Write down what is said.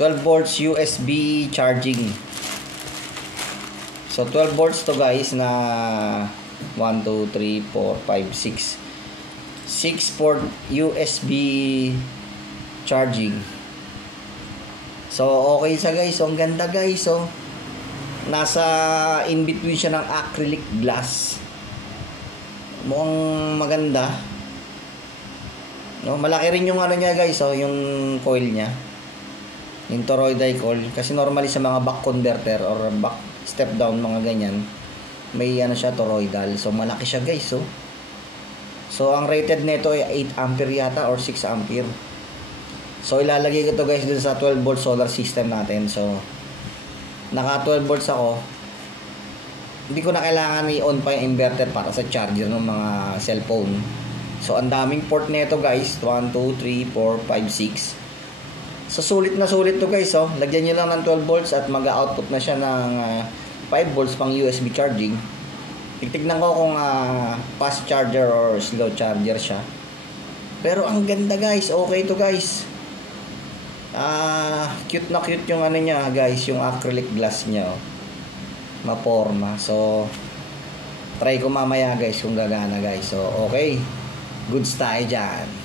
12 volts USB charging. So 12 volts to guys na 1, 2, 3, 4, 5, 6. 6 port USB charging. So okay siya guys. So, ang ganda guys. So nasa in between siya ng acrylic glass. Mukhang maganda. No, malaki rin yung ano niya guys, so yung coil niya. Yung toroidal coil kasi normally sa mga back converter or back step down mga ganyan, may ano siya toroidal. So malaki siya guys, so. So ang rated nito ay 8 ampere yata or 6 ampere. So ilalagay ko to guys dun sa 12 volt solar system natin. So naka 12 volts ako. Hindi ko na kailangan i-on pa yung inverter para sa charger ng mga cellphone. So ang daming port nito guys, 1, 2, 3, 4, 5, 6. So sulit na sulit to guys, oh. Lagyan niyo lang ng 12 volts at mag-output na siya ng 5 volts pang USB charging. Titignan ko kung fast charger or slow charger siya. Pero ang ganda guys, okay to guys. Cute na cute yung ano niya guys, yung acrylic glass niya, oh. Maporma. So try ko mamaya guys kung gagana guys. So okay, goods tayo dyan.